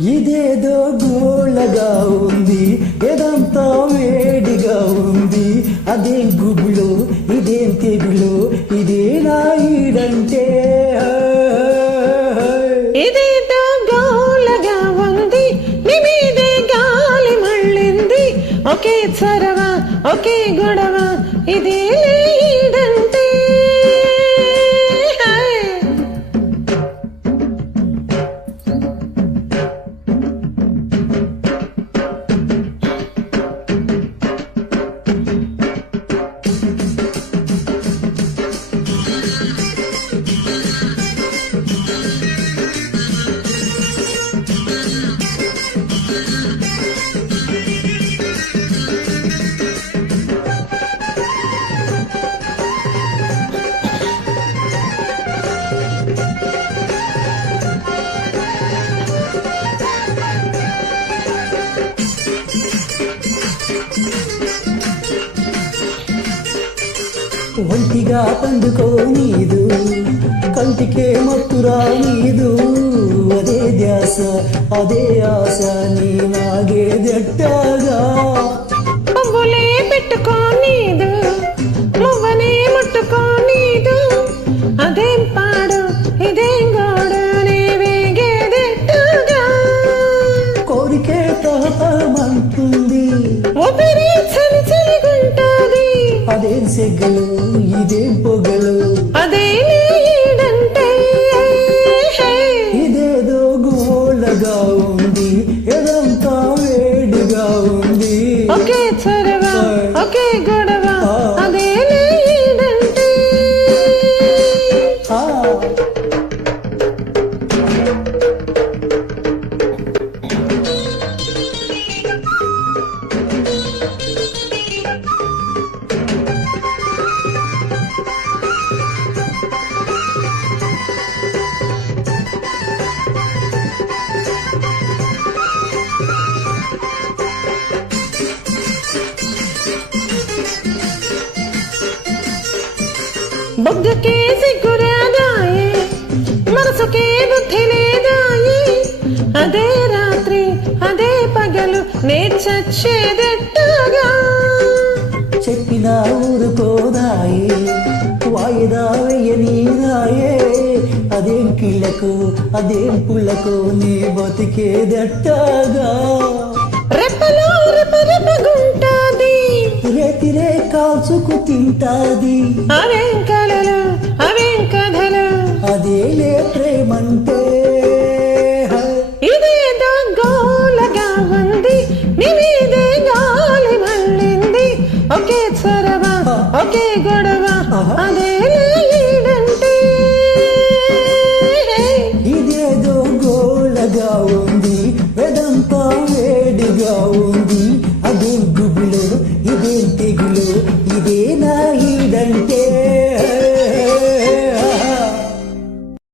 ఇదేదో గోళ్ళగా ఉంది, ఎదంతా వేడిగా ఉంది. అదేం గుబులో, ఇదేం తెగులో, ఇదే నా ఈడంటే. ఇదేదో గోళ్ళగా ఉంది, నీ మీదే గాలి మళ్ళింది. ఒకే చొరవ, ఒకే గొడవ, ఇదే ఈడంటే. ఒంటిగా పండుకో నీదు, కంటికే మత్తురా నీదు. అదే ధ్యాస, అదే ఆశ, నీ నాగేదెట్టాగా. పువ్వులే పెట్టుకోనీదు, పువ్వనే ముట్టుకోనీదు. అదేం పాడు, ఇదేం గోడు, నీ వేగేదెట్టాగా. కోరికే తహమంటుంది, ఊపిరి చలి చలిగుంటాది. అదేం సెగ్గలు, ఇదేం పొగలు, అదే ఈడంటే. ఇదేదో గోళ్ళగా ఉంది, ఎదంతా వేడిగా ఉంది. ఒకే చొరవ, ఒకే గొడవ, అదే ఈడంటే. ఆ బుగ్గకే సిగ్గురాదాయే, మనసుకే బుద్ధి లేదాయే. అదే రాత్రి, అదే పగలు, నే చచ్చేదెట్టాగా. చెప్పిన ఊరుకోదాయే, వాయిదా వేయనీరాయే. అదేం కిళ్ళకు, అదేం పుల్లకు, నీ బతికేదట్టాగా. రెప్పలో రెపరెపగుంటాది, రేతిరే కాల్చుకు తింటాది. అవేం కలలు, అవేం కథలు, అదేలే ప్రేమంటే. ఇదేదో గోలగా ఉంది, నీ మీదే గాలి మళ్ళింది. ఒకే చొరవ, ఒకే గొడవ, అదే ఈడంటే. ఇదేదో గోళ్ళగా ఉంది, వెదంతా వేడిగా ఉంది.